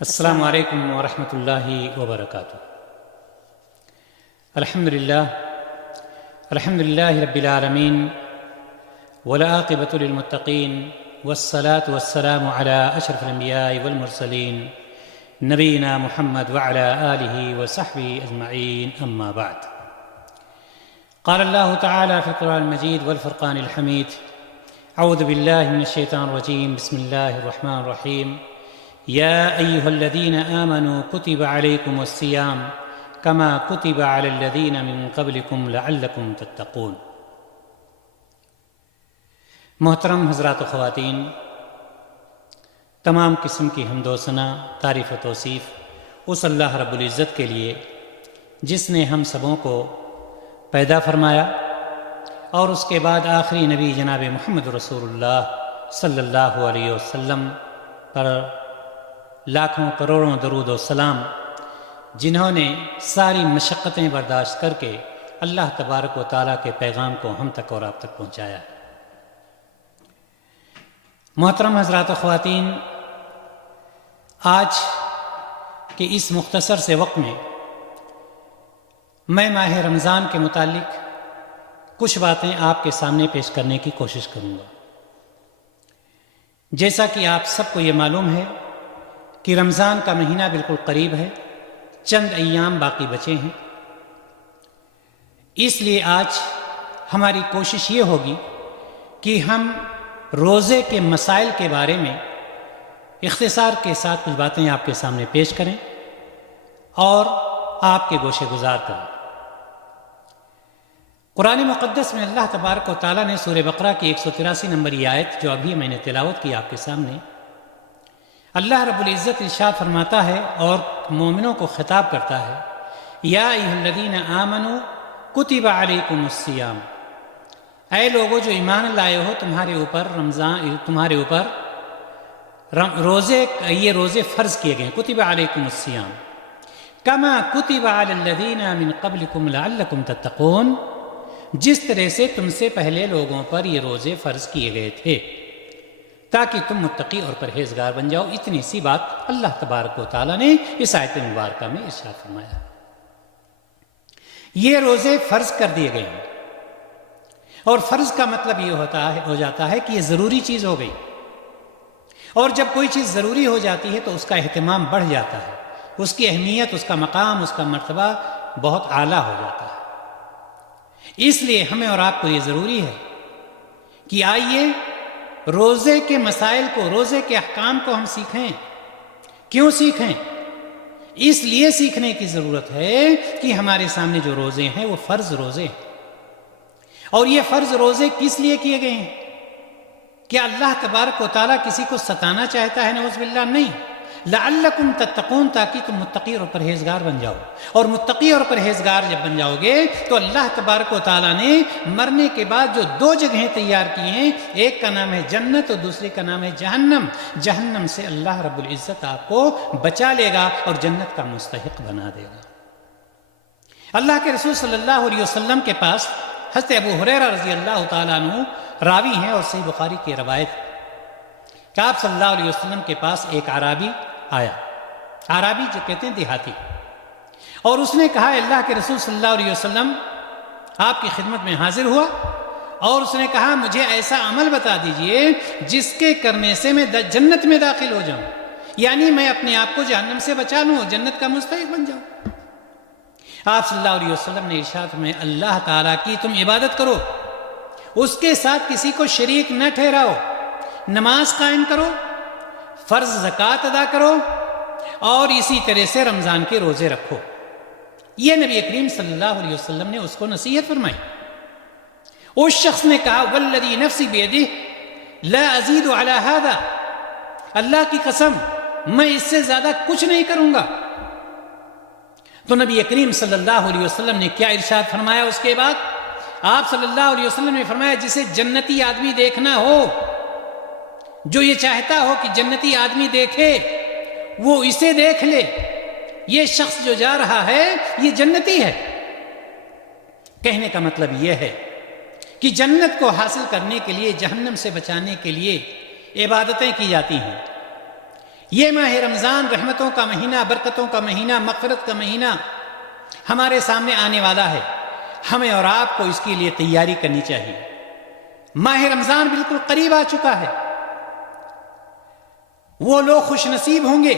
السلام علیکم ورحمۃ اللہ وبرکاتہ۔ الحمد للہ رب العالمین والعاقبۃ للمتقین والصلاة والسلام علی اشرف الانبیاء والمرسلین نبینا محمد وعلی آلہ وصحبہ اجمعین، اما بعد۔ قال اللہ تعالی فی القرآن المجید والفرقان الحمید، اعوذ باللہ من الشیطان الرجیم، بسم اللہ الرحمن الرحیم۔ یا ایہا الذین آمنوا کتب علیکم الصیام کما کتب علی الذین من قبلکم لعلکم تتقون۔ محترم حضرات و خواتین، تمام قسم کی حمد و ثنا، تعریف و توصیف اس اللہ رب العزت کے لیے جس نے ہم سبوں کو پیدا فرمایا اور اس کے بعد آخری نبی جناب محمد رسول اللہ صلی اللہ علیہ وسلم پر لاکھوں کروڑوں درود و سلام، جنہوں نے ساری مشقتیں برداشت کر کے اللہ تبارک و تعالیٰ کے پیغام کو ہم تک اور آپ تک پہنچایا۔ محترم حضرات و خواتین، آج کے اس مختصر سے وقت میں میں ماہ رمضان کے متعلق کچھ باتیں آپ کے سامنے پیش کرنے کی کوشش کروں گا۔ جیسا کہ آپ سب کو یہ معلوم ہے کہ رمضان کا مہینہ بالکل قریب ہے، چند ایام باقی بچے ہیں، اس لیے آج ہماری کوشش یہ ہوگی کہ ہم روزے کے مسائل کے بارے میں اختصار کے ساتھ کچھ باتیں آپ کے سامنے پیش کریں اور آپ کے گوشے گزار کریں۔ قرآن مقدس میں اللہ تبارک و تعالیٰ نے سورہ بقرہ کی 183 نمبر آیت جو ابھی میں نے تلاوت کی آپ کے سامنے، اللہ رب العزت ارشاد فرماتا ہے اور مومنوں کو خطاب کرتا ہے، یا ایھا الذین آمنوا کتب علیکم الصیام، اے لوگو جو ایمان لائے ہو، تمہارے اوپر یہ روزے فرض کیے گئے، کتب علیکم الصیام کما کتب علی الذین من قبلکم لعلکم تتقون، جس طرح سے تم سے پہلے لوگوں پر یہ روزے فرض کیے گئے تھے تاکہ تم متقی اور پرہیزگار بن جاؤ۔ اتنی سی بات اللہ تبارک و تعالیٰ نے اس آیت مبارکہ میں ارشاد فرمایا۔ یہ روزے فرض کر دیے گئے ہیں، اور فرض کا مطلب یہ ہو جاتا ہے کہ یہ ضروری چیز ہو گئی، اور جب کوئی چیز ضروری ہو جاتی ہے تو اس کا اہتمام بڑھ جاتا ہے، اس کی اہمیت، اس کا مقام، اس کا مرتبہ بہت اعلیٰ ہو جاتا ہے۔ اس لیے ہمیں اور آپ کو یہ ضروری ہے کہ آئیے روزے کے مسائل کو، روزے کے احکام کو ہم سیکھیں۔ کیوں سیکھیں؟ اس لیے سیکھنے کی ضرورت ہے کہ ہمارے سامنے جو روزے ہیں وہ فرض روزے ہیں، اور یہ فرض روزے کس لیے کیے گئے ہیں؟ کیا اللہ تبارک و تعالیٰ کسی کو ستانا چاہتا ہے؟ نعوذ باللہ، نہیں۔ لعلکم تتقون، تاکہ تم متقی اور پرہیزگار بن جاؤ، اور متقی اور پرہیزگار جب بن جاؤ گے تو اللہ تبارک و تعالیٰ نے مرنے کے بعد جو دو جگہیں تیار کی ہیں، ایک کا نام ہے جنت اور دوسری کا نام ہے جہنم۔ جہنم سے اللہ رب العزت آپ کو بچا لے گا اور جنت کا مستحق بنا دے گا۔ اللہ کے رسول صلی اللہ علیہ وسلم کے پاس حضرت ابو ہریرہ رضی اللہ تعالیٰ عنہ راوی ہیں، اور صحیح بخاری کی روایت کہ آپ صلی اللہ علیہ وسلم کے پاس ایک اعرابی آیا، اعرابی جو کہتے ہیں دیہاتی، اور اس نے کہا اللہ کے رسول صلی اللہ علیہ وسلم آپ کی خدمت میں حاضر ہوا، اور اس نے کہا مجھے ایسا عمل بتا دیجئے جس کے کرنے سے میں جنت میں داخل ہو جاؤں، یعنی میں اپنے آپ کو جہنم سے بچا لوں، جنت کا مستحق بن جاؤں۔ آپ صلی اللہ علیہ وسلم نے ارشاد میں اللہ تعالیٰ کی تم عبادت کرو، اس کے ساتھ کسی کو شریک نہ ٹھہراؤ، نماز قائم کرو، فرض زکوٰۃ ادا کرو، اور اسی طرح سے رمضان کے روزے رکھو۔ یہ نبی کریم صلی اللہ علیہ وسلم نے اس کو نصیحت فرمائی۔ اس شخص نے کہا والذی نفسی بیدہ لا ازید علی ھذا، اللہ کی قسم میں اس سے زیادہ کچھ نہیں کروں گا۔ تو نبی کریم صلی اللہ علیہ وسلم نے کیا ارشاد فرمایا؟ اس کے بعد آپ صلی اللہ علیہ وسلم نے فرمایا جسے جنتی آدمی دیکھنا ہو، جو یہ چاہتا ہو کہ جنتی آدمی دیکھے، وہ اسے دیکھ لے، یہ شخص جو جا رہا ہے یہ جنتی ہے۔ کہنے کا مطلب یہ ہے کہ جنت کو حاصل کرنے کے لیے، جہنم سے بچانے کے لیے عبادتیں کی جاتی ہیں، یہ ماہ رمضان رحمتوں کا مہینہ، برکتوں کا مہینہ، مغفرت کا مہینہ ہمارے سامنے آنے والا ہے. ہمیں اور آپ کو اس کے لیے تیاری کرنی چاہیے. ماہ رمضان بالکل قریب آ چکا ہے. وہ لوگ خوش نصیب ہوں گے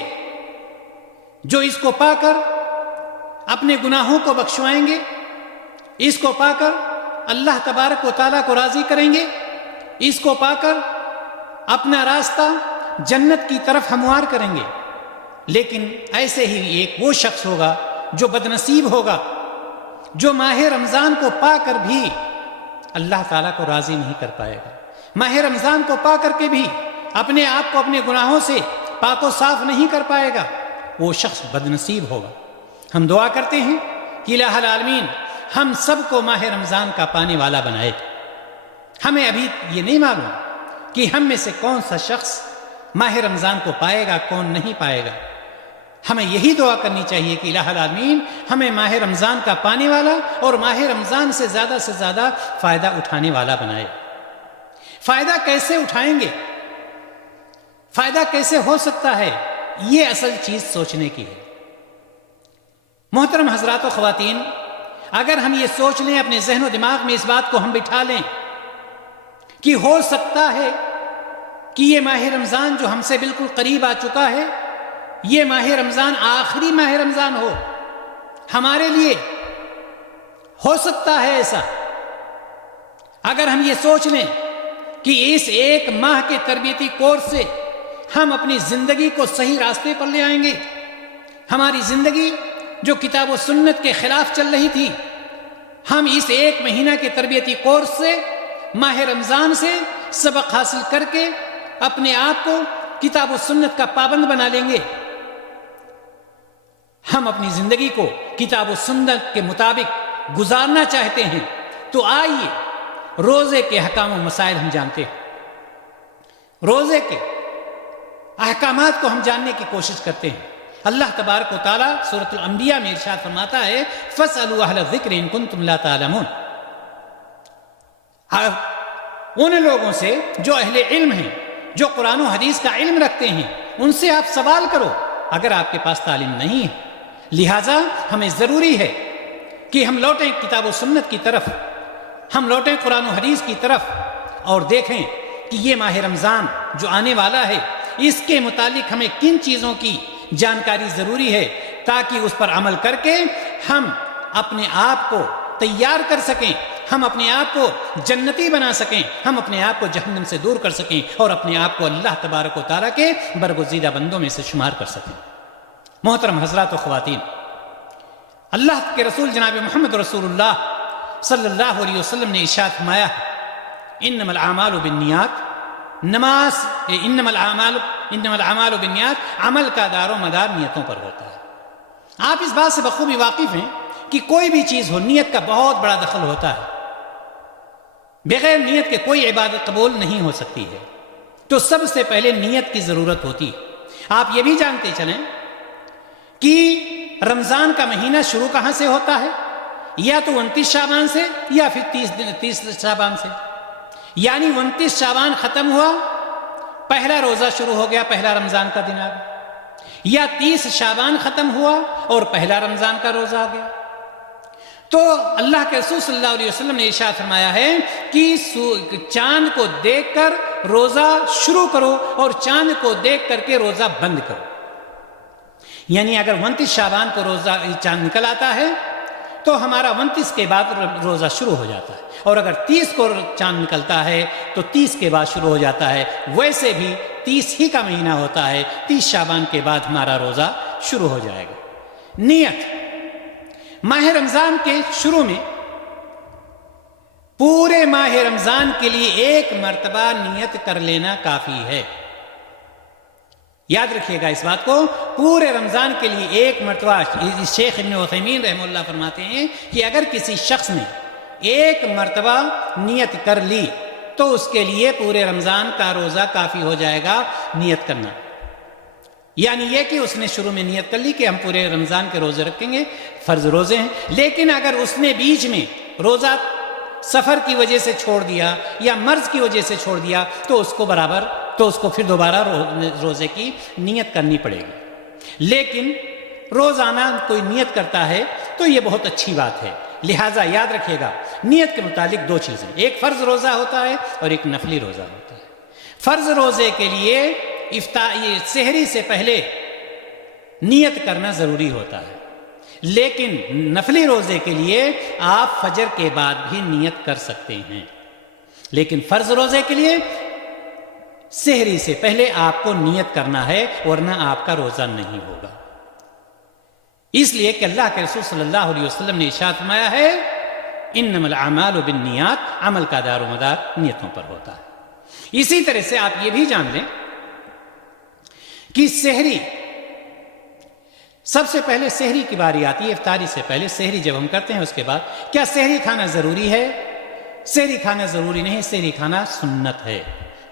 جو اس کو پا کر اپنے گناہوں کو بخشوائیں گے، اس کو پا کر اللہ تبارک و تعالیٰ کو راضی کریں گے، اس کو پا کر اپنا راستہ جنت کی طرف ہموار کریں گے. لیکن ایسے ہی ایک وہ شخص ہوگا جو بدنصیب ہوگا، جو ماہ رمضان کو پا کر بھی اللہ تعالیٰ کو راضی نہیں کر پائے گا، ماہ رمضان کو پا کر کے بھی اپنے آپ کو اپنے گناہوں سے پاک و صاف نہیں کر پائے گا. وہ شخص بدنصیب ہوگا. ہم دعا کرتے ہیں کہ الہ العالمین ہم سب کو ماہ رمضان کا پانے والا بنائے. ہمیں ابھی یہ نہیں معلوم کہ ہم میں سے کون سا شخص ماہ رمضان کو پائے گا، کون نہیں پائے گا. ہمیں یہی دعا کرنی چاہیے کہ الہ العالمین ہمیں ماہ رمضان کا پانے والا اور ماہ رمضان سے زیادہ فائدہ اٹھانے والا بنائے. فائدہ کیسے اٹھائیں گے، فائدہ کیسے ہو سکتا ہے، یہ اصل چیز سوچنے کی ہے. محترم حضرات و خواتین، اگر ہم یہ سوچ لیں، اپنے ذہن و دماغ میں اس بات کو ہم بٹھا لیں کہ ہو سکتا ہے کہ یہ ماہ رمضان جو ہم سے بالکل قریب آ چکا ہے، یہ ماہ رمضان آخری ماہ رمضان ہو ہمارے لیے، ہو سکتا ہے ایسا. اگر ہم یہ سوچ لیں کہ اس ایک ماہ کے تربیتی کورس سے ہم اپنی زندگی کو صحیح راستے پر لے آئیں گے، ہماری زندگی جو کتاب و سنت کے خلاف چل رہی تھی، ہم اس ایک مہینہ کے تربیتی کورس سے، ماہ رمضان سے سبق حاصل کر کے اپنے آپ کو کتاب و سنت کا پابند بنا لیں گے. ہم اپنی زندگی کو کتاب و سنت کے مطابق گزارنا چاہتے ہیں تو آئیے روزے کے احکام و مسائل ہم جانتے ہیں. روزے کے احکامات کو ہم جاننے کی کوشش کرتے ہیں. اللہ تبارک و تعالیٰ سورۃ الانبیاء میں ارشاد فرماتا ہے فَاسْأَلُوا أَهْلَ الذِّكْرِ إِن كُنتُمْ لَا تَعْلَمُونَ. ان لوگوں سے جو اہل علم ہیں، جو قرآن و حدیث کا علم رکھتے ہیں، ان سے آپ سوال کرو اگر آپ کے پاس تعلیم نہیں ہے. لہٰذا ہمیں ضروری ہے کہ ہم لوٹیں کتاب و سنت کی طرف، ہم لوٹیں قرآن و حدیث کی طرف اور دیکھیں کہ یہ ماہ رمضان جو آنے والا ہے، اس کے متعلق ہمیں کن چیزوں کی جانکاری ضروری ہے تاکہ اس پر عمل کر کے ہم اپنے آپ کو تیار کر سکیں، ہم اپنے آپ کو جنتی بنا سکیں، ہم اپنے آپ کو جہنم سے دور کر سکیں اور اپنے آپ کو اللہ تبارک و تعالیٰ کے برگزیدہ بندوں میں سے شمار کر سکیں. محترم حضرات و خواتین، اللہ کے رسول جناب محمد رسول اللہ صلی اللہ علیہ وسلم نے ارشاد فرمایا انما الاعمال بالنیات، انما الاعمال بالنیات، عمل کا دار و مدار نیتوں پر ہوتا ہے. آپ اس بات سے بخوبی واقف ہیں کہ کوئی بھی چیز ہو، نیت کا بہت بڑا دخل ہوتا ہے. بغیر نیت کے کوئی عبادت قبول نہیں ہو سکتی ہے. تو سب سے پہلے نیت کی ضرورت ہوتی ہے. آپ یہ بھی جانتے چلیں کہ رمضان کا مہینہ شروع کہاں سے ہوتا ہے؟ یا تو 29 شعبان سے یا پھر 30 شعبان سے. یعنی 29 شعبان ختم ہوا، پہلا روزہ شروع ہو گیا، پہلا رمضان کا دن آ گیا. یا 30 شعبان ختم ہوا اور پہلا رمضان کا روزہ آ گیا. تو اللہ کے رسول صلی اللہ علیہ وسلم نے ارشاد فرمایا ہے کہ چاند کو دیکھ کر روزہ شروع کرو اور چاند کو دیکھ کر کے روزہ بند کرو. یعنی اگر 29 شعبان کو روزہ چاند نکل آتا ہے تو ہمارا 29 کے بعد روزہ شروع ہو جاتا ہے، اور اگر 30 کو چاند نکلتا ہے تو 30 کے بعد شروع ہو جاتا ہے. ویسے بھی 30 ہی کا مہینہ ہوتا ہے، 30 شعبان کے بعد ہمارا روزہ شروع ہو جائے گا. نیت ماہ رمضان کے شروع میں پورے ماہ رمضان کے لیے ایک مرتبہ نیت کر لینا کافی ہے. یاد رکھیے گا اس بات کو، پورے رمضان کے لیے ایک مرتبہ. شیخ ابن عثیمین رحمہ اللہ فرماتے ہیں کہ اگر کسی شخص نے ایک مرتبہ نیت کر لی تو اس کے لیے پورے رمضان کا روزہ کافی ہو جائے گا نیت کرنا. یعنی یہ کہ اس نے شروع میں نیت کر لی کہ ہم پورے رمضان کے روزے رکھیں گے، فرض روزے ہیں. لیکن اگر اس نے بیچ میں روزہ سفر کی وجہ سے چھوڑ دیا یا مرض کی وجہ سے چھوڑ دیا تو اس کو برابر تو اس کو پھر دوبارہ روزے کی نیت کرنی پڑے گی۔ لیکن روزانہ کوئی نیت کرتا ہے تو یہ بہت اچھی بات ہے۔ لہٰذا یاد رکھیے گا، نیت کے متعلق دو چیزیں، ایک فرض روزہ ہوتا ہے اور ایک نفلی روزہ ہوتا ہے۔ فرض روزے کے لیے سحری سے پہلے نیت کرنا ضروری ہوتا ہے، لیکن نفلی روزے کے لیے آپ فجر کے بعد بھی نیت کر سکتے ہیں، لیکن فرض روزے کے لیے سحری سے پہلے آپ کو نیت کرنا ہے، ورنہ آپ کا روزہ نہیں ہوگا۔ اس لیے کہ اللہ کے رسول صلی اللہ علیہ وسلم نے ارشاد فرمایا ہے، انما الاعمال بالنیات، عمل کا دار و مدار نیتوں پر ہوتا ہے۔ اسی طرح سے آپ یہ بھی جان لیں کہ سحری، سب سے پہلے سحری کی باری آتی ہے، افطاری سے پہلے سحری جب ہم کرتے ہیں اس کے بعد کیا سحری کھانا ضروری ہے؟ سحری کھانا ضروری نہیں، سحری کھانا سنت ہے۔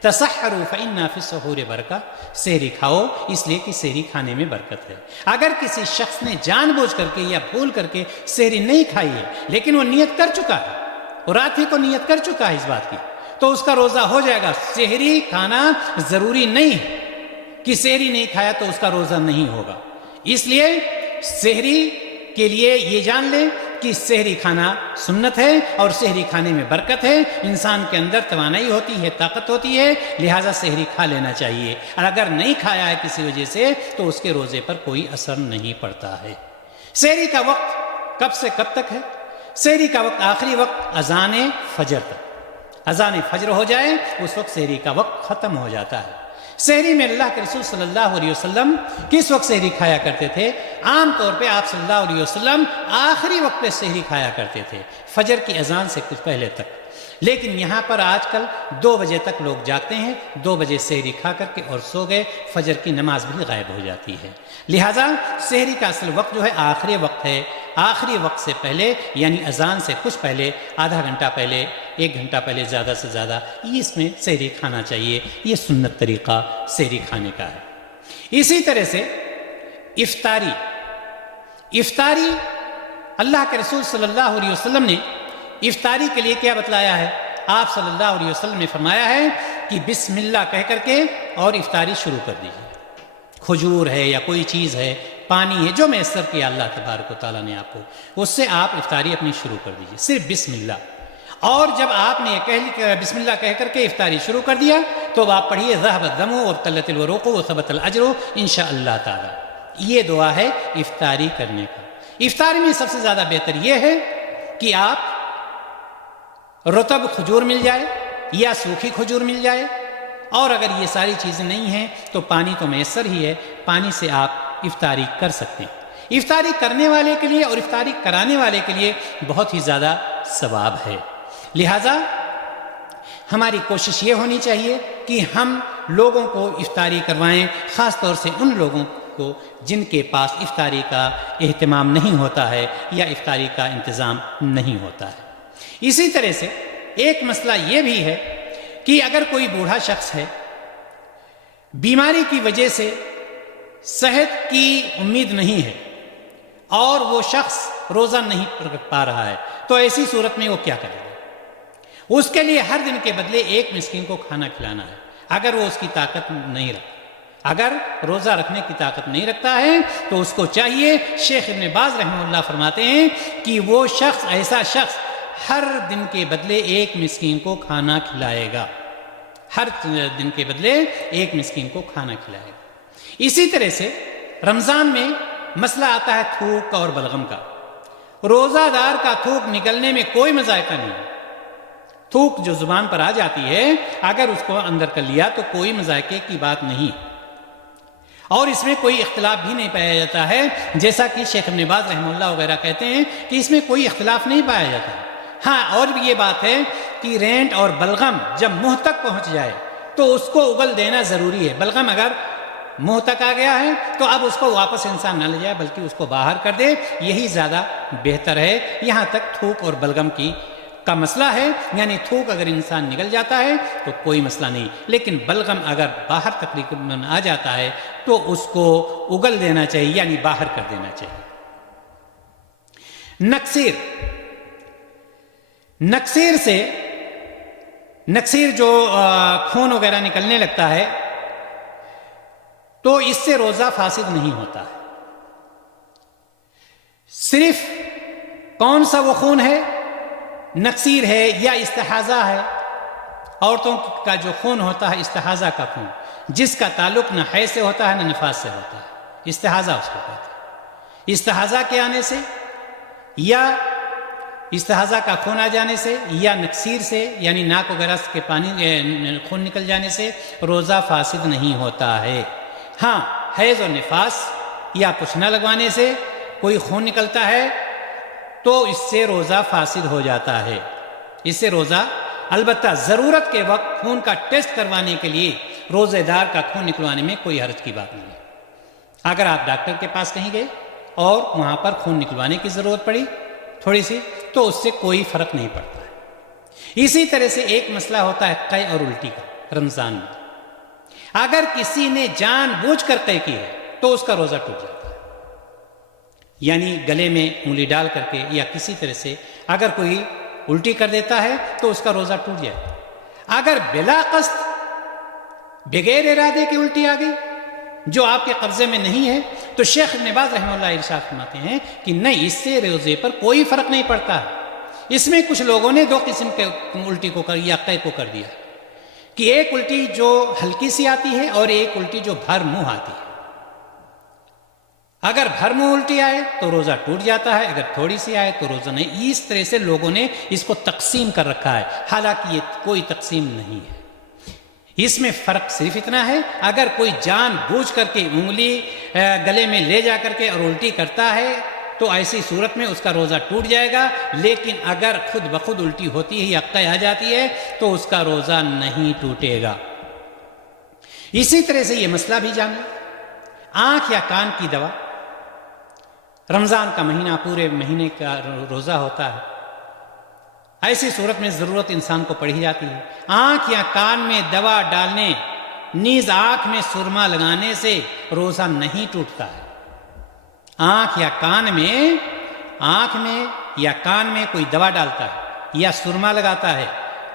تسحروا فإن فی السحور برکہ، سحری کھاؤ اس لیے کہ سحری کھانے میں برکت ہے۔ اگر کسی شخص نے جان بوجھ کر کے یا بھول کر کے سحری نہیں کھائی ہے، لیکن وہ نیت کر چکا ہے، اور رات ہی کو نیت کر چکا ہے اس بات کی، تو اس کا روزہ ہو جائے گا۔ سحری کھانا ضروری نہیں ہے کہ سحری نہیں کھایا تو اس کا روزہ نہیں ہوگا۔ اس لیے سحری کے لیے یہ جان لیں کہ سحری کھانا سنت ہے، اور سحری کھانے میں برکت ہے، انسان کے اندر توانائی ہوتی ہے، طاقت ہوتی ہے، لہٰذا سحری کھا لینا چاہیے۔ اور اگر نہیں کھایا ہے کسی وجہ سے تو اس کے روزے پر کوئی اثر نہیں پڑتا ہے۔ سحری کا وقت کب سے کب تک ہے؟ سحری کا وقت آخری وقت اذان فجر تک، اذان فجر ہو جائے اس وقت سحری کا وقت ختم ہو جاتا ہے۔ سحری میں اللہ کے رسول صلی اللہ علیہ وسلم کس وقت سحری کھایا کرتے تھے؟ عام طور پہ آپ صلی اللہ علیہ وسلم آخری وقت پہ سحری کھایا کرتے تھے، فجر کی اذان سے کچھ پہلے تک۔ لیکن یہاں پر آج کل 2 بجے تک لوگ جاگتے ہیں، 2 بجے سحری کھا کر کے اور سو گئے، فجر کی نماز بھی غائب ہو جاتی ہے۔ لہٰذا سحری کا اصل وقت جو ہے آخری وقت ہے، آخری وقت سے پہلے یعنی اذان سے کچھ پہلے، آدھا گھنٹہ پہلے، 1 گھنٹہ پہلے زیادہ سے زیادہ اس میں سحری کھانا چاہیے۔ یہ سنت طریقہ سحری کھانے کا ہے۔ اسی طرح سے افطاری، افطاری اللہ کے رسول صلی اللہ علیہ وسلم نے افطاری کے لیے کیا بتلایا ہے؟ آپ صلی اللہ علیہ وسلم نے فرمایا ہے کہ بسم اللہ کہہ کر کے اور افطاری شروع کر دیجیے۔ کھجور ہے یا کوئی چیز ہے، پانی ہے، جو میسر کیا اللہ تبارک و تعالیٰ نے آپ کو، اس سے آپ افطاری اپنی شروع کر دیجیے، صرف بسم اللہ۔ اور جب آپ نے بسم اللہ کہہ کر کے افطاری شروع کر دیا تو آپ پڑھیے ذهب الدم وابتلت العروق وثبت الاجر انشاء اللہ تعالی۔ یہ دعا ہے افطاری کرنے کا۔ افطاری میں سب سے زیادہ بہتر یہ ہے کہ آپ رطب کھجور مل جائے یا سوکھی کھجور مل جائے، اور اگر یہ ساری چیزیں نہیں ہیں تو پانی تو میسر ہی ہے، پانی سے آپ افطاری کر سکتے ہیں۔ افطاری کرنے والے کے لیے اور افطاری کرانے والے کے لیے بہت ہی زیادہ ثواب ہے۔ لہٰذا ہماری کوشش یہ ہونی چاہیے کہ ہم لوگوں کو افطاری کروائیں، خاص طور سے ان لوگوں کو جن کے پاس افطاری کا اہتمام نہیں ہوتا ہے یا افطاری کا انتظام نہیں ہوتا ہے۔ اسی طرح سے ایک مسئلہ یہ بھی ہے کہ اگر کوئی بوڑھا شخص ہے، بیماری کی وجہ سے صحت کی امید نہیں ہے اور وہ شخص روزہ نہیں رکھ پا رہا ہے، تو ایسی صورت میں وہ کیا کرے گا؟ اس کے لیے ہر دن کے بدلے 1 مسکین کو کھانا کھلانا ہے، اگر وہ اس کی طاقت نہیں رکھتا۔ اگر روزہ رکھنے کی طاقت نہیں رکھتا ہے تو اس کو چاہیے، شیخ ابن باز رحمہ اللہ فرماتے ہیں کہ وہ شخص، ایسا شخص ہر دن کے بدلے 1 مسکین کو کھانا کھلائے گا، ہر دن کے بدلے 1 مسکین کو کھانا کھلائے گا۔ اسی طرح سے رمضان میں مسئلہ آتا ہے تھوک اور بلغم کا۔ روزہ دار کا تھوک نکلنے میں کوئی مذائقہ نہیں ہے۔ تھوک جو زبان پر آ جاتی ہے، اگر اس کو اندر کر لیا تو کوئی مذائقے کی بات نہیں، اور اس میں کوئی اختلاف بھی نہیں پایا جاتا ہے، جیسا کہ شیخ ابن باز رحمہ اللہ وغیرہ کہتے ہیں کہ اس میں کوئی اختلاف نہیں پایا جاتا ہے۔ ہاں، اور بھی یہ بات ہے کہ رینٹ اور بلغم جب منہ تک پہنچ جائے تو اس کو اگل دینا ضروری ہے۔ بلغم اگر منہ تک آ گیا ہے تو اب اس کو واپس انسان نہ لے جائے بلکہ اس کو باہر کر دے، یہی زیادہ بہتر ہے۔ یہاں تک تھوک اور بلغم کا مسئلہ ہے، یعنی تھوک اگر انسان نکل جاتا ہے تو کوئی مسئلہ نہیں، لیکن بلغم اگر باہر تقریباً آ جاتا ہے تو اس کو اگل دینا چاہیے، یعنی باہر کر دینا چاہیے۔ نکسیر سے نکسیر جو خون وغیرہ نکلنے لگتا ہے تو اس سے روزہ فاسد نہیں ہوتا ہے. صرف کون سا وہ خون ہے؟ نکسیر ہے یا استحاضہ ہے. عورتوں کا جو خون ہوتا ہے استحاضہ کا خون، جس کا تعلق نہ حیض سے ہوتا ہے نہ نفاس سے ہوتا ہے، استحاضہ اس کو کہتے ہیں. استحاضہ کے آنے سے یا استحاضہ کا خون آ جانے سے یا نکسیر سے یعنی ناک وغیرہ کے پانی خون نکل جانے سے روزہ فاسد نہیں ہوتا ہے. ہاں، حیض اور نفاس یا کچھ نہ لگوانے سے کوئی خون نکلتا ہے تو اس سے روزہ فاسد ہو جاتا ہے. اس سے روزہ، البتہ ضرورت کے وقت خون کا ٹیسٹ کروانے کے لیے روزے دار کا خون نکلوانے میں کوئی حرج کی بات نہیں ہے. اگر آپ ڈاکٹر کے پاس کہیں گئے اور وہاں پر خون نکلوانے کی ضرورت پڑی تھوڑی سی تو اس سے کوئی فرق نہیں پڑتا ہے. اسی طرح سے ایک مسئلہ ہوتا ہے قے اور الٹی کا رمضان میں. اگر کسی نے جان بوجھ کر قے کی ہے تو اس کا روزہ ٹوٹ جاتا ہے. یعنی گلے میں انگلی ڈال کر کے یا کسی طرح سے اگر کوئی الٹی کر دیتا ہے تو اس کا روزہ ٹوٹ جائے. اگر بلا قصد بغیر ارادے کی الٹی آ گئی جو آپ کے قبضے میں نہیں ہے تو شیخ ابن باز رحمہ اللہ ارشاد فرماتے ہیں کہ نہیں، اس سے روزے پر کوئی فرق نہیں پڑتا. اس میں کچھ لوگوں نے دو قسم کے الٹی کو کر یا قے کو کر دیا کہ ایک الٹی جو ہلکی سی آتی ہے اور ایک الٹی جو بھر منہ آتی ہے. اگر بھر منہ الٹی آئے تو روزہ ٹوٹ جاتا ہے، اگر تھوڑی سی آئے تو روزہ نہیں. اس طرح سے لوگوں نے اس کو تقسیم کر رکھا ہے، حالانکہ یہ کوئی تقسیم نہیں ہے. اس میں فرق صرف اتنا ہے، اگر کوئی جان بوجھ کر کے انگلی گلے میں لے جا کر کے اور الٹی کرتا ہے تو ایسی صورت میں اس کا روزہ ٹوٹ جائے گا. لیکن اگر خود بخود الٹی ہوتی ہے یا قے آ جاتی ہے تو اس کا روزہ نہیں ٹوٹے گا. اسی طرح سے یہ مسئلہ بھی جاننا، آنکھ یا کان کی دوا. رمضان کا مہینہ پورے مہینے کا روزہ ہوتا ہے، ایسی صورت میں ضرورت انسان کو پڑ ہی جاتی ہے. آنکھ یا کان میں دوا ڈالنے نیز آنکھ میں سرما لگانے سے روزہ نہیں ٹوٹتا ہے. آنکھ یا کان میں یا کان میں کوئی دوا ڈالتا ہے یا سرما لگاتا ہے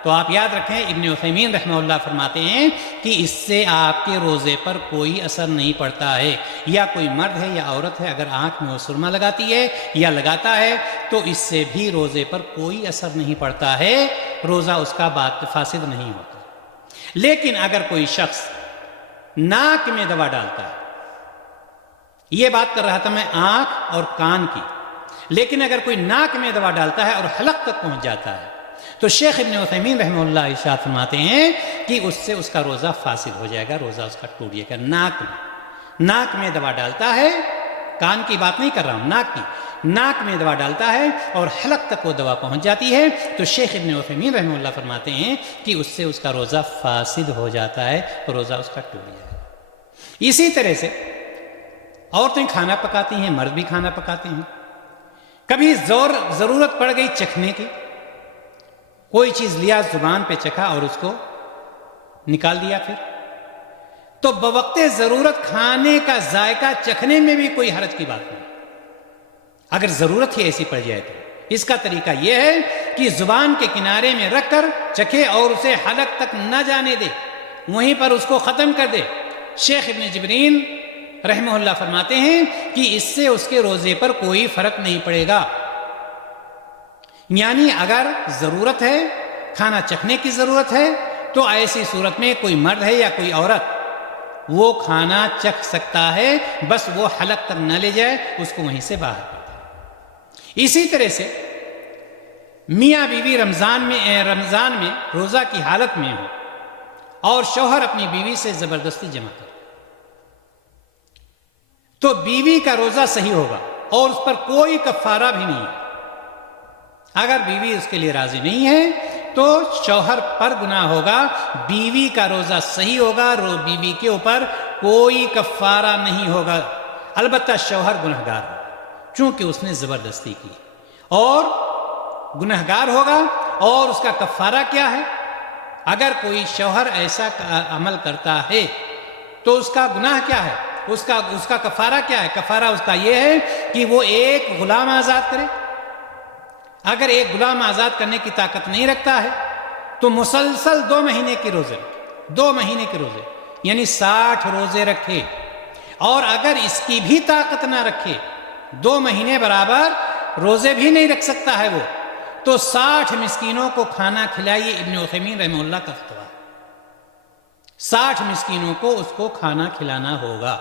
تو آپ یاد رکھیں ابن عثیمین رحمہ اللہ فرماتے ہیں کہ اس سے آپ کے روزے پر کوئی اثر نہیں پڑتا ہے. یا کوئی مرد ہے یا عورت ہے اگر آنکھ میں وہ سرما لگاتی ہے یا لگاتا ہے تو اس سے بھی روزے پر کوئی اثر نہیں پڑتا ہے، روزہ اس کا فاسد نہیں ہوتا. لیکن اگر کوئی شخص ناک میں دوا ڈالتا ہے، یہ بات کر رہا تھا میں آنکھ اور کان کی، لیکن اگر کوئی ناک میں دوا ڈالتا ہے اور حلق تک پہنچ جاتا ہے تو شیخ ابن عثیمین رحمہ اللہ ارشاد فرماتے ہیں کہ اس سے اس کا روزہ فاسد ہو جائے گا، روزہ اس کا ٹوٹ جائے گا. ناک میں دوا ڈالتا ہے، کان کی بات نہیں کر رہا ہوں، ناک میں دوا ڈالتا ہے اور حلق تک وہ دوا پہنچ جاتی ہے تو شیخ ابن عثیمین رحمہ اللہ فرماتے ہیں کہ اس سے اس کا روزہ فاسد ہو جاتا ہے، روزہ اس کا ٹوٹ جائے گا. اسی طرح سے عورتیں کھانا پکاتی ہیں، مرد بھی کھانا پکاتے ہیں. کبھی ضرورت پڑ گئی چکھنے کی، کوئی چیز لیا زبان پہ چکھا اور اس کو نکال دیا، پھر تو بوقت ضرورت کھانے کا ذائقہ چکھنے میں بھی کوئی حرج کی بات نہیں اگر ضرورت ہی ایسی پڑ جائے تو. اس کا طریقہ یہ ہے کہ زبان کے کنارے میں رکھ کر چکھے اور اسے حلق تک نہ جانے دے، وہیں پر اس کو ختم کر دے. شیخ ابن جبرین رحمہ اللہ فرماتے ہیں کہ اس سے اس کے روزے پر کوئی فرق نہیں پڑے گا. یعنی اگر ضرورت ہے، کھانا چکھنے کی ضرورت ہے تو ایسی صورت میں کوئی مرد ہے یا کوئی عورت وہ کھانا چکھ سکتا ہے، بس وہ حلق تک نہ لے جائے، اس کو وہیں سے باہر کر دے. اسی طرح سے میاں بیوی رمضان میں روزہ کی حالت میں ہو اور شوہر اپنی بیوی سے زبردستی جمع کر تو بیوی کا روزہ صحیح ہوگا اور اس پر کوئی کفارہ بھی نہیں ہے. اگر بیوی اس کے لیے راضی نہیں ہے تو شوہر پر گناہ ہوگا، بیوی کا روزہ صحیح ہوگا، بیوی کے اوپر کوئی کفارہ نہیں ہوگا. البتہ شوہر گنہگار ہوگا چونکہ اس نے زبردستی کی اور گنہگار ہوگا. اور اس کا کفارہ کیا ہے؟ اگر کوئی شوہر ایسا عمل کرتا ہے تو اس کا گناہ کیا ہے، اس کا کفارہ کیا ہے؟ کفارہ اس کا یہ ہے کہ وہ ایک غلام آزاد کرے. اگر ایک غلام آزاد کرنے کی طاقت نہیں رکھتا ہے تو مسلسل 2 مہینے کے روزے رکھے، 2 مہینے کے روزے یعنی 60 روزے رکھے، اور اگر اس کی بھی طاقت نہ رکھے، 2 مہینے برابر روزے بھی نہیں رکھ سکتا ہے وہ، تو 60 مسکینوں کو کھانا کھلائیے۔ ابن عثیمین رحمہ اللہ کا فتویٰ، 60 مسکینوں کو اس کو کھانا کھلانا ہوگا۔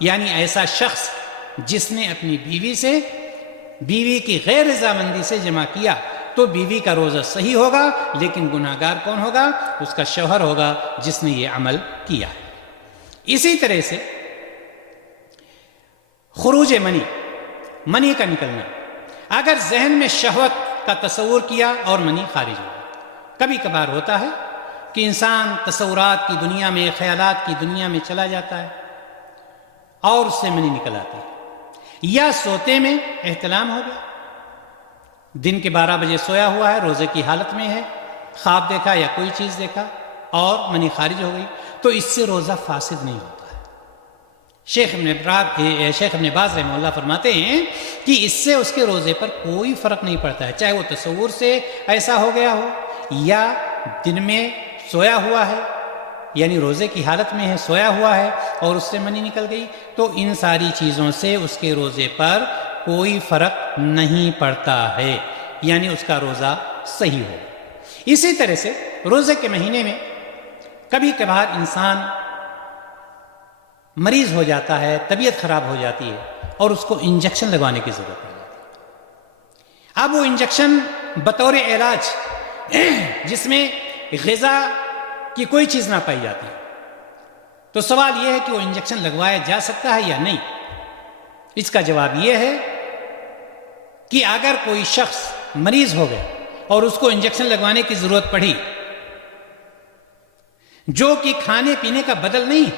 یعنی ایسا شخص جس نے اپنی بیوی کی غیر رضامندی سے جمع کیا تو بیوی کا روزہ صحیح ہوگا، لیکن گناہگار کون ہوگا؟ اس کا شوہر ہوگا جس نے یہ عمل کیا ہے۔ اسی طرح سے خروج منی کا نکلنا، اگر ذہن میں شہوت کا تصور کیا اور منی خارج ہو، کبھی کبھار ہوتا ہے کہ انسان تصورات کی دنیا میں، خیالات کی دنیا میں چلا جاتا ہے اور اس سے منی نکل آتی ہے، یا سوتے میں احتلام ہو گیا، دن کے 12 بجے سویا ہوا ہے، روزے کی حالت میں ہے، خواب دیکھا یا کوئی چیز دیکھا اور منی خارج ہو گئی، تو اس سے روزہ فاسد نہیں ہوتا ہے۔ شیخ ابن باز رحمہ اللہ فرماتے ہیں کہ اس سے اس کے روزے پر کوئی فرق نہیں پڑتا ہے، چاہے وہ تصور سے ایسا ہو گیا ہو یا دن میں سویا ہوا ہے، یعنی روزے کی حالت میں ہے، سویا ہوا ہے اور اس سے منی نکل گئی، تو ان ساری چیزوں سے اس کے روزے پر کوئی فرق نہیں پڑتا ہے، یعنی اس کا روزہ صحیح ہو۔ اسی طرح سے روزے کے مہینے میں کبھی کبھار انسان مریض ہو جاتا ہے، طبیعت خراب ہو جاتی ہے اور اس کو انجیکشن لگوانے کی ضرورت پڑ جاتی ہے۔ اب وہ انجیکشن بطور علاج جس میں غذا کی کوئی چیز نہ پائی جاتی، تو سوال یہ ہے کہ وہ انجیکشن لگوایا جا سکتا ہے یا نہیں؟ اس کا جواب یہ ہے کہ اگر کوئی شخص مریض ہو گیا اور اس کو انجیکشن لگوانے کی ضرورت پڑی جو کہ کھانے پینے کا بدل نہیں،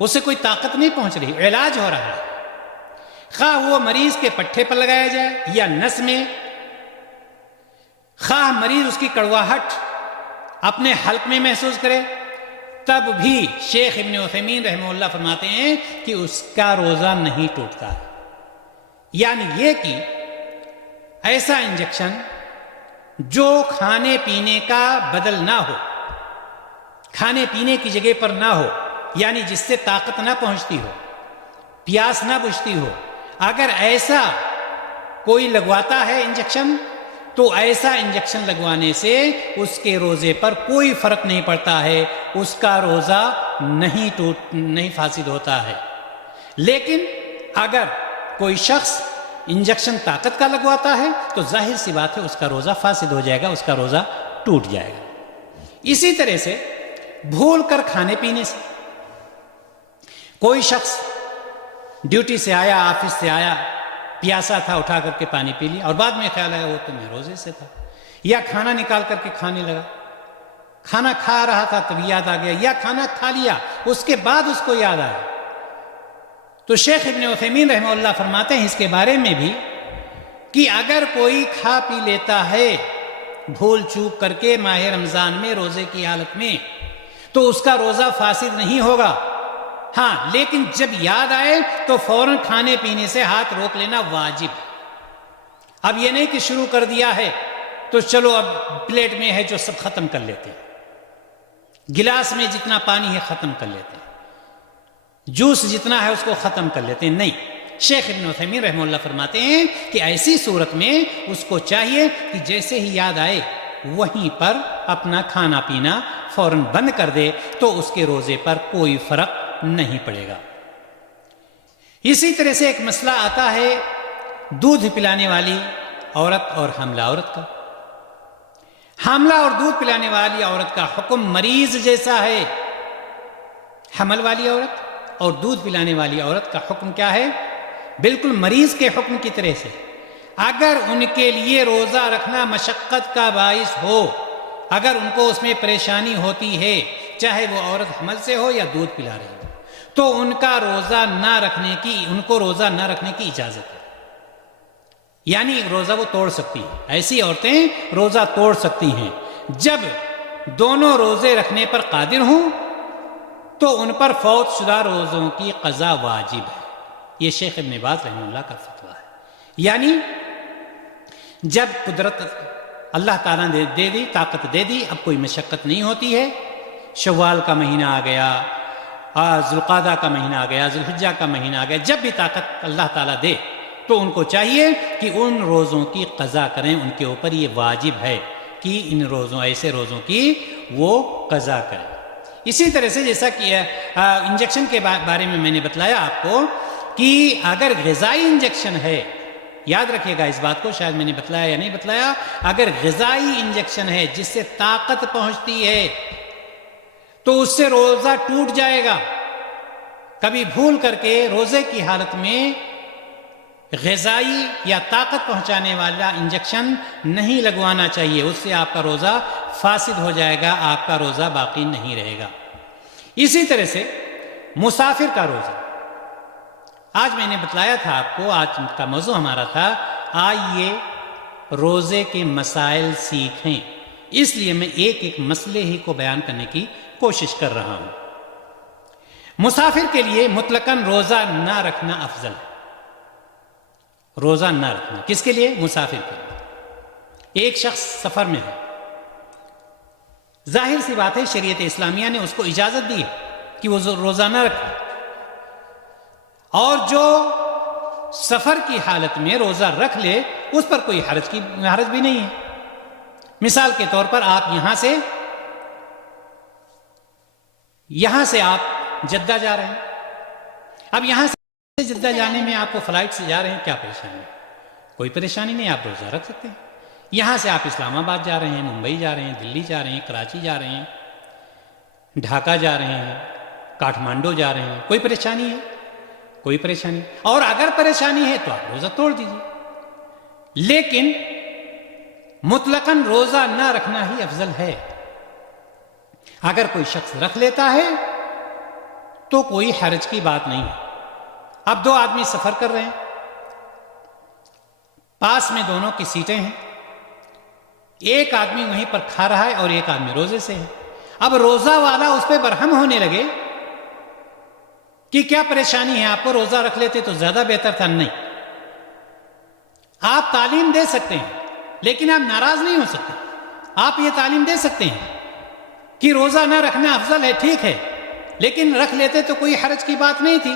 اسے کوئی طاقت نہیں پہنچ رہی، علاج ہو رہا ہے، خواہ وہ مریض کے پٹھے پر لگایا جائے یا نس میں، خواہ مریض اس کی کڑواہٹ اپنے حلق میں محسوس کرے، تب بھی شیخ ابن عثیمین رحمہ اللہ فرماتے ہیں کہ اس کا روزہ نہیں ٹوٹتا ہے۔ یعنی یہ کہ ایسا انجیکشن جو کھانے پینے کا بدل نہ ہو، کھانے پینے کی جگہ پر نہ ہو، یعنی جس سے طاقت نہ پہنچتی ہو، پیاس نہ بجھتی ہو، اگر ایسا کوئی لگواتا ہے انجیکشن، تو ایسا انجیکشن لگوانے سے اس کے روزے پر کوئی فرق نہیں پڑتا ہے، اس کا روزہ نہیں فاسد ہوتا ہے۔ لیکن اگر کوئی شخص انجیکشن طاقت کا لگواتا ہے تو ظاہر سی بات ہے اس کا روزہ فاسد ہو جائے گا، اس کا روزہ ٹوٹ جائے گا۔ اسی طرح سے بھول کر کھانے پینے سے، کوئی شخص ڈیوٹی سے آیا، آفس سے آیا، پیاسا تھا، اٹھا کر کے پانی پی لیا اور بعد میں خیال آیا وہ تو میں روزے سے تھا، یا کھانا نکال کر کے کھانے لگا، کھانا کھا رہا تھا تب یاد آ گیا، یا کھانا کھا لیا اس کے بعد اس کو یاد آیا، تو شیخ ابن عثیمین رحمہ اللہ فرماتے ہیں اس کے بارے میں بھی کہ اگر کوئی کھا پی لیتا ہے بھول چوک کر کے ماہ رمضان میں روزے کی حالت میں، تو اس کا روزہ فاسد نہیں ہوگا، ہاں لیکن جب یاد آئے تو فوراً کھانے پینے سے ہاتھ روک لینا واجب ہے۔ اب یہ نہیں کہ شروع کر دیا ہے تو چلو اب پلیٹ میں ہے جو سب ختم کر لیتے ہیں، گلاس میں جتنا پانی ہے ختم کر لیتے ہیں، جوس جتنا ہے اس کو ختم کر لیتے ہیں، نہیں۔ شیخ ابن عثیمین رحمہ اللہ فرماتے ہیں کہ ایسی صورت میں اس کو چاہیے کہ جیسے ہی یاد آئے وہیں پر اپنا کھانا پینا فوراً بند کر دے، تو اس کے روزے پر کوئی فرق نہیں پڑے گا۔ اسی طرح سے ایک مسئلہ آتا ہے دودھ پلانے والی عورت اور حاملہ عورت کا۔ حاملہ اور دودھ پلانے والی عورت کا حکم مریض جیسا ہے، حمل والی عورت اور دودھ پلانے والی عورت کا حکم کیا ہے؟ بالکل مریض کے حکم کی طرح سے۔ اگر ان کے لیے روزہ رکھنا مشقت کا باعث ہو، اگر ان کو اس میں پریشانی ہوتی ہے، چاہے وہ عورت حمل سے ہو یا دودھ پلا رہی ہو، تو ان کو روزہ نہ رکھنے کی اجازت ہے، یعنی روزہ وہ توڑ سکتی ہیں، ایسی عورتیں روزہ توڑ سکتی ہیں جب دونوں روزے رکھنے پر قادر ہوں، تو ان پر فوت شدہ روزوں کی قضا واجب ہے۔ یہ شیخ ابن باز رحمہ اللہ کا فتویٰ ہے۔ یعنی جب قدرت اللہ تعالیٰ نے دے دی، طاقت دے دی، اب کوئی مشقت نہیں ہوتی ہے، شوال کا مہینہ آ گیا، ذوالقعدہ کا مہینہ آ گیا، ذوالحجہ کا مہینہ آ گیا، جب بھی طاقت اللہ تعالیٰ دے تو ان کو چاہیے کہ ان روزوں کی قضا کریں، ان کے اوپر یہ واجب ہے کہ ان روزوں، ایسے روزوں کی وہ قضا کریں۔ اسی طرح سے جیسا کہ انجیکشن کے بارے میں میں نے بتلایا آپ کو کہ اگر غذائی انجیکشن ہے، یاد رکھیے گا اس بات کو، شاید میں نے بتلایا یا نہیں بتلایا، اگر غذائی انجیکشن ہے جس سے طاقت پہنچتی ہے تو اس سے روزہ ٹوٹ جائے گا۔ کبھی بھول کر کے روزے کی حالت میں غذائی یا طاقت پہنچانے والا انجیکشن نہیں لگوانا چاہیے، اس سے آپ کا روزہ فاسد ہو جائے گا، آپ کا روزہ باقی نہیں رہے گا۔ اسی طرح سے مسافر کا روزہ، آج میں نے بتلایا تھا آپ کو، آج کا موضوع ہمارا تھا آئیے روزے کے مسائل سیکھیں، اس لیے میں ایک ایک مسئلے ہی کو بیان کرنے کی کوشش کر رہا ہوں۔ مسافر کے لیے مطلقاً روزہ نہ رکھنا افضل ہے، روزہ نہ رکھنا، کس کے لیے؟ مسافر کے لیے۔ ایک شخص سفر میں ہے، ظاہر سی بات ہے شریعت اسلامیہ نے اس کو اجازت دی کہ وہ روزہ نہ رکھے، اور جو سفر کی حالت میں روزہ رکھ لے اس پر کوئی حرج بھی نہیں ہے۔ مثال کے طور پر آپ یہاں سے آپ جدہ جا رہے ہیں، اب یہاں سے جدہ جانے میں آپ کو فلائٹ سے جا رہے ہیں، کیا پریشانی ہے؟ کوئی پریشانی نہیں، آپ روزہ رکھ سکتے ہیں۔ یہاں سے آپ اسلام آباد جا رہے ہیں، ممبئی جا رہے ہیں، دلی جا رہے ہیں، کراچی جا رہے ہیں، ڈھاکہ جا رہے ہیں، کاٹھمانڈو جا رہے ہیں، کوئی پریشانی ہے؟ کوئی پریشانی، اور اگر پریشانی ہے تو آپ روزہ توڑ دیجیے، لیکن مطلقاً روزہ نہ رکھنا ہی افضل ہے۔ اگر کوئی شخص رکھ لیتا ہے تو کوئی حرج کی بات نہیں ہے۔ اب دو آدمی سفر کر رہے ہیں، پاس میں دونوں کی سیٹیں ہیں، ایک آدمی وہیں پر کھا رہا ہے اور ایک آدمی روزے سے ہے۔ اب روزہ والا اس پہ برہم ہونے لگے کہ کیا پریشانی ہے، آپ کو روزہ رکھ لیتے تو زیادہ بہتر تھا۔ نہیں، آپ تعلیم دے سکتے ہیں لیکن آپ ناراض نہیں ہو سکتے۔ آپ یہ تعلیم دے سکتے ہیں کہ روزہ نہ رکھنا افضل ہے، ٹھیک ہے، لیکن رکھ لیتے تو کوئی حرج کی بات نہیں تھی،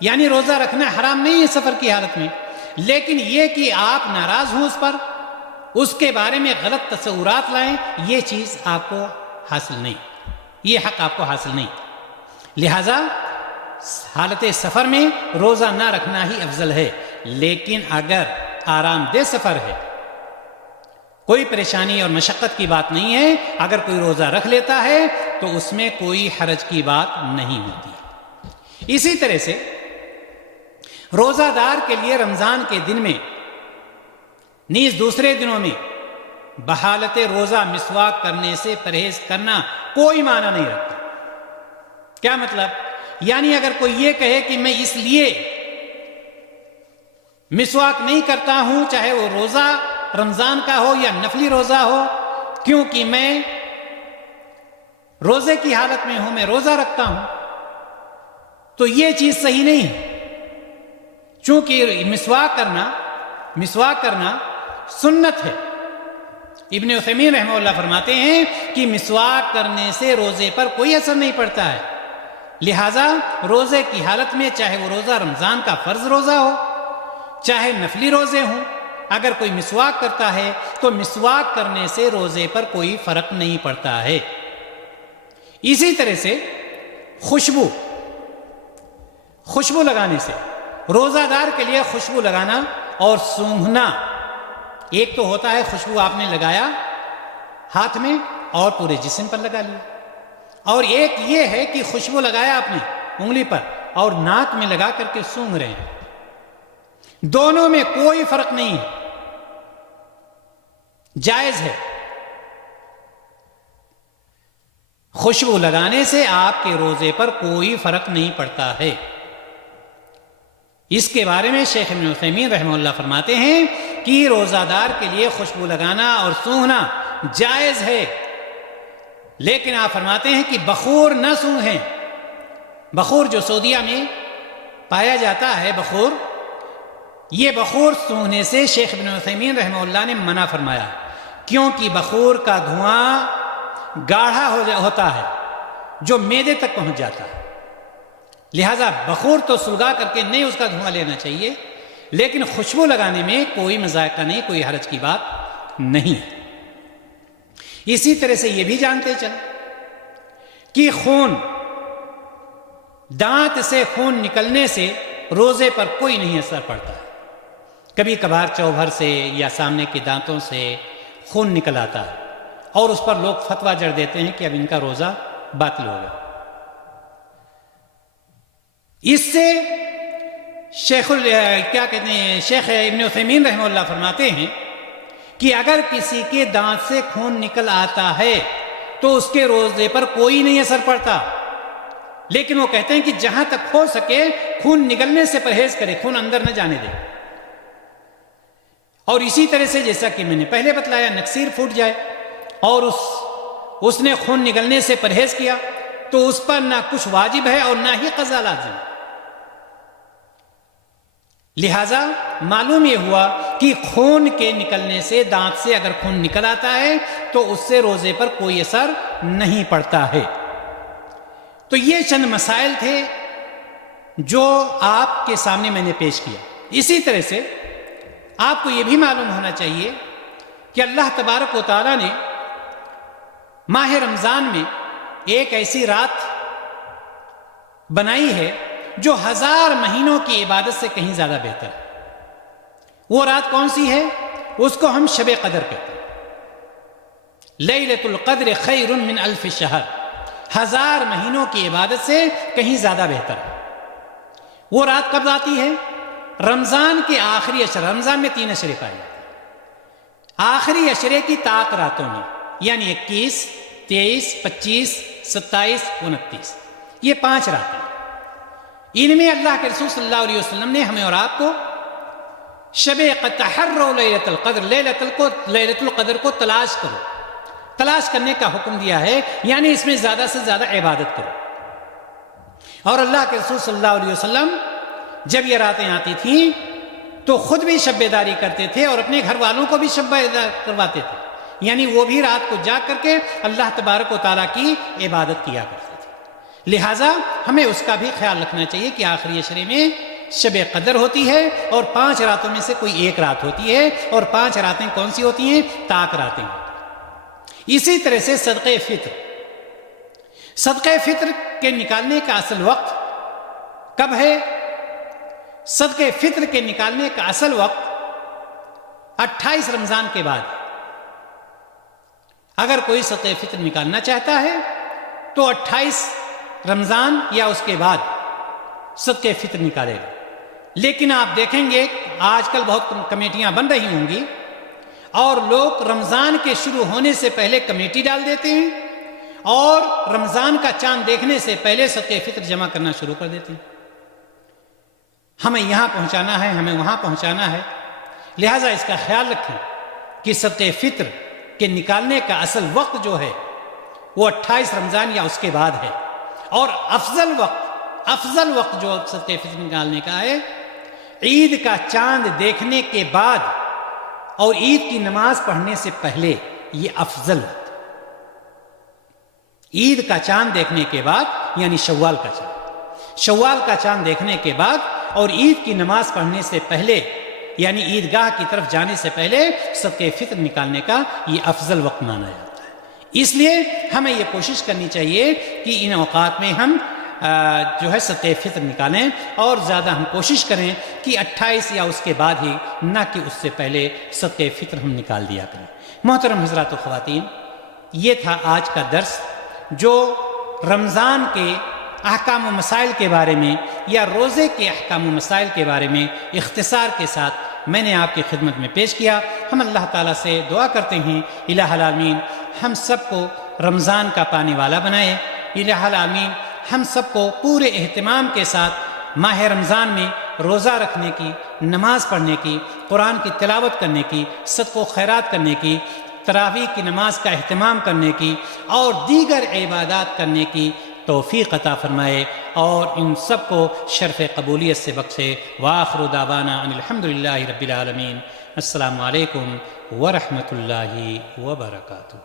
یعنی روزہ رکھنا حرام نہیں ہے سفر کی حالت میں، لیکن یہ کہ آپ ناراض ہوں اس پر، اس کے بارے میں غلط تصورات لائیں، یہ چیز آپ کو حاصل نہیں، یہ حق آپ کو حاصل نہیں۔ لہذا حالت سفر میں روزہ نہ رکھنا ہی افضل ہے، لیکن اگر آرام دہ سفر ہے، کوئی پریشانی اور مشقت کی بات نہیں ہے، اگر کوئی روزہ رکھ لیتا ہے تو اس میں کوئی حرج کی بات نہیں ہوتی۔ اسی طرح سے روزہ دار کے لیے رمضان کے دن میں نیز دوسرے دنوں میں بحالت روزہ مسواک کرنے سے پرہیز کرنا کوئی معنی نہیں رکھتا۔ کیا مطلب؟ یعنی اگر کوئی یہ کہے کہ میں اس لیے مسواک نہیں کرتا ہوں، چاہے وہ روزہ رمضان کا ہو یا نفلی روزہ ہو، کیونکہ میں روزے کی حالت میں ہوں، میں روزہ رکھتا ہوں، تو یہ چیز صحیح نہیں ہے، چونکہ مسواک کرنا سنت ہے۔ ابن عثیمین رحمہ اللہ فرماتے ہیں کہ مسواک کرنے سے روزے پر کوئی اثر نہیں پڑتا ہے، لہذا روزے کی حالت میں چاہے وہ روزہ رمضان کا فرض روزہ ہو، چاہے نفلی روزے ہوں، اگر کوئی مسواک کرتا ہے تو مسواک کرنے سے روزے پر کوئی فرق نہیں پڑتا ہے۔ اسی طرح سے خوشبو لگانے سے، روزہ دار کے لیے خوشبو لگانا اور سونگھنا، ایک تو ہوتا ہے خوشبو آپ نے لگایا ہاتھ میں اور پورے جسم پر لگا لیا، اور ایک یہ ہے کہ خوشبو لگایا آپ نے انگلی پر اور ناک میں لگا کر کے سونگھ رہے ہیں، دونوں میں کوئی فرق نہیں ہے، جائز ہے۔ خوشبو لگانے سے آپ کے روزے پر کوئی فرق نہیں پڑتا ہے۔ اس کے بارے میں شیخ ابن عثیمین رحمہ اللہ فرماتے ہیں کہ روزہ دار کے لیے خوشبو لگانا اور سونگھنا جائز ہے، لیکن آپ فرماتے ہیں کہ بخور نہ سونگھیں۔ بخور جو سعودیہ میں پایا جاتا ہے، یہ بخور سونگھنے سے شیخ ابن عثیمین رحمہ اللہ نے منع فرمایا، کیونکہ بخور کا دھواں گاڑھا ہوتا ہے جو معدے تک پہنچ جاتا ہے، لہذا بخور تو سلگا کر کے نہیں اس کا دھواں لینا چاہیے، لیکن خوشبو لگانے میں کوئی مذائقہ نہیں، کوئی حرج کی بات نہیں ہے۔ اسی طرح سے یہ بھی جانتے چلیں کہ خون، دانت سے خون نکلنے سے روزے پر کوئی نہیں اثر پڑتا ہے۔ کبھی کبھار چوبھر سے یا سامنے کے دانتوں سے خون نکل آتا ہے اور اس پر لوگ فتویٰ جڑ دیتے ہیں کہ اب ان کا روزہ باطل ہو گیا۔ اس سے شیخ ابن عثیمین رحمہ اللہ فرماتے ہیں کہ اگر کسی کے دانت سے خون نکل آتا ہے تو اس کے روزے پر کوئی نہیں اثر پڑتا، لیکن وہ کہتے ہیں کہ جہاں تک ہو سکے خون نکلنے سے پرہیز کرے، خون اندر نہ جانے دے۔ اور اسی طرح سے جیسا کہ میں نے پہلے بتلایا، نکسیر پھوٹ جائے اور اس نے خون نکلنے سے پرہیز کیا تو اس پر نہ کچھ واجب ہے اور نہ ہی قضا لازم ہے۔ لہذا معلوم یہ ہوا کہ خون کے نکلنے سے، دانت سے اگر خون نکل آتا ہے تو اس سے روزے پر کوئی اثر نہیں پڑتا ہے۔ تو یہ چند مسائل تھے جو آپ کے سامنے میں نے پیش کیا۔ اسی طرح سے آپ کو یہ بھی معلوم ہونا چاہیے کہ اللہ تبارک و تعالیٰ نے ماہ رمضان میں ایک ایسی رات بنائی ہے جو 1000 مہینوں کی عبادت سے کہیں زیادہ بہتر ہے۔ وہ رات کون سی ہے؟ اس کو ہم شب قدر کہتے ہیں۔ لیلۃ القدر خیر من 1000 شہر، 1000 مہینوں کی عبادت سے کہیں زیادہ بہتر ہے۔ وہ رات کب آتی ہے؟ رمضان کے آخری اشرے، رمضان میں 3 اشرے پائے جاتے ہیں، آخری اشرے کی طاق راتوں میں، یعنی 21، 23، 25، 27، 29، یہ 5 راتیں۔ ان میں اللہ کے رسول صلی اللہ علیہ وسلم نے ہمیں اور آپ کو شب تحروا لیلۃ القدر، لیلۃ القدر کو تلاش کرو، تلاش کرنے کا حکم دیا ہے، یعنی اس میں زیادہ سے زیادہ عبادت کرو۔ اور اللہ کے رسول صلی اللہ علیہ وسلم جب یہ راتیں آتی تھیں تو خود بھی شب بیداری کرتے تھے اور اپنے گھر والوں کو بھی شب بیدار کرواتے تھے، یعنی وہ بھی رات کو جاگ کر کے اللہ تبارک و تعالیٰ کی عبادت کیا کرتے تھے۔ لہٰذا ہمیں اس کا بھی خیال رکھنا چاہیے کہ آخری اشرے میں شب قدر ہوتی ہے اور 5 راتوں میں سے کوئی ایک رات ہوتی ہے، اور 5 راتیں کون سی ہوتی ہیں؟ طاق راتیں ہوتی ہیں۔ اسی طرح سے صدقہ فطر، صدقہ فطر کے نکالنے کا اصل وقت کب ہے؟ صدقہ فطر کے نکالنے کا اصل وقت 28 رمضان کے بعد۔ اگر کوئی صدقہ فطر نکالنا چاہتا ہے تو 28 رمضان یا اس کے بعد صدقہ فطر نکالے گا۔ لیکن آپ دیکھیں گے آج کل بہت کمیٹیاں بن رہی ہوں گی اور لوگ رمضان کے شروع ہونے سے پہلے کمیٹی ڈال دیتے ہیں اور رمضان کا چاند دیکھنے سے پہلے صدقہ فطر جمع کرنا شروع کر دیتے ہیں۔ ہمیں یہاں پہنچانا ہے، ہمیں وہاں پہنچانا ہے، لہٰذا اس کا خیال رکھیں کہ صدقہ فطر کے نکالنے کا اصل وقت جو ہے وہ 28 رمضان یا اس کے بعد ہے، اور افضل وقت جو صدقہ فطر نکالنے کا ہے عید کا چاند دیکھنے کے بعد اور عید کی نماز پڑھنے سے پہلے، یہ افضل وقت۔ عید کا چاند دیکھنے کے بعد یعنی شوال کا چاند دیکھنے کے بعد اور عید کی نماز پڑھنے سے پہلے، یعنی عیدگاہ کی طرف جانے سے پہلے صدقہ فطر نکالنے کا یہ افضل وقت مانا جاتا ہے۔ اس لیے ہمیں یہ کوشش کرنی چاہیے کہ ان اوقات میں ہم جو ہے صدقہ فطر نکالیں، اور زیادہ ہم کوشش کریں کہ 28 یا اس کے بعد ہی، نہ کہ اس سے پہلے صدقہ فطر ہم نکال دیا کریں۔ محترم حضرات و خواتین، یہ تھا آج کا درس جو رمضان کے احکام و مسائل کے بارے میں یا روزے کے احکام و مسائل کے بارے میں اختصار کے ساتھ میں نے آپ کی خدمت میں پیش کیا۔ ہم اللہ تعالیٰ سے دعا کرتے ہیں الہ العالمین ہم سب کو رمضان کا پانے والا بنائے۔ الہ العالمین ہم سب کو پورے اہتمام کے ساتھ ماہ رمضان میں روزہ رکھنے کی، نماز پڑھنے کی، قرآن کی تلاوت کرنے کی، صدقہ و خیرات کرنے کی، تراویح کی نماز کا اہتمام کرنے کی اور دیگر عبادات کرنے کی توفیق عطا فرمائے، اور ان سب کو شرف قبولیت سے بخشے۔ وآخر دعوانا ان الحمد للہ رب العالمین۔ السلام علیکم ورحمۃ اللہ وبرکاتہ۔